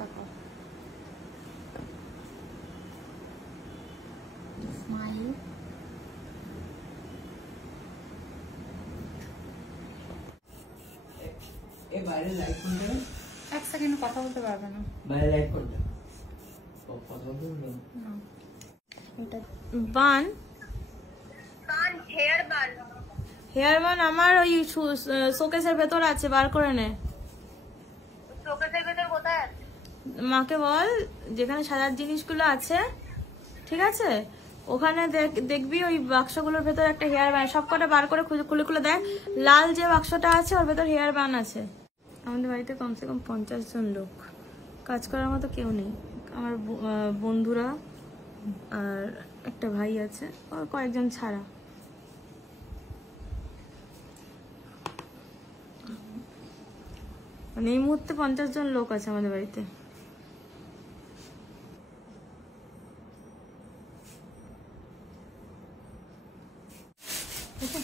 তাকাও, স্মাইল। বাইরে লাইট করতে, এক সেকেন্ড কথা বলতে পারবে না, বাইরে লাইট করতে কথা বলবো না। এটা বান, হেয়ার বান আমার ওই শোকেসের ভেতর আছে, বার করে নে। শোকেসের ভেতর কোথায় আছে? মাকে বল যেখানে সাজার জিনিসগুলো আছে, ঠিক আছে, ওখানে দেখবি ওই বাক্সগুলোর ভেতর একটা হেয়ার ব্যান্ড, সব কটা বার করে খুলে খুলে দেখ। লাল যে বাক্সটা আছে ওর ভেতর হেয়ার ব্যান্ড আছে। আমাদের বাড়িতে কমসে কম 50 জন লোক, কাজ করার মতো কেউ নেই। আমার বন্ধুরা আর একটা ভাই আছে, আর কয়েকজন ছাড়া। মানে এই মুহূর্তে 50 জন লোক আছে আমাদের বাড়িতে।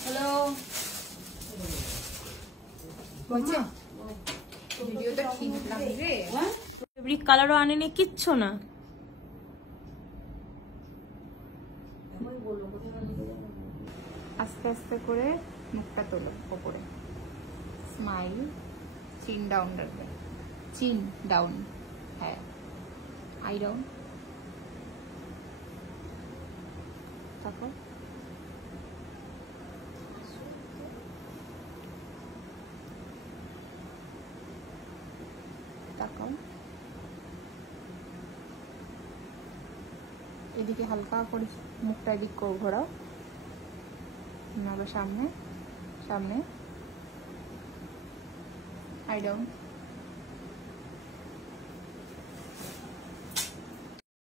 হ্যালো, বলছে ভিডিওটা ঠিক লাগবে? ফেব্রিক কালারও আনেনি, কিচ্ছু না। আস্তে আস্তে করে মুখটা তোলো ওপরে, স্মাইল, চিন ডাউন রাখবে, চিন ডাউন, হ্যাঁ, আই ডাউন। তারপর তাকাও, এদিকে হালকা করে মুখটা এদিক ঘোরাও, আবার সামনে সামনে, আই ডাউন।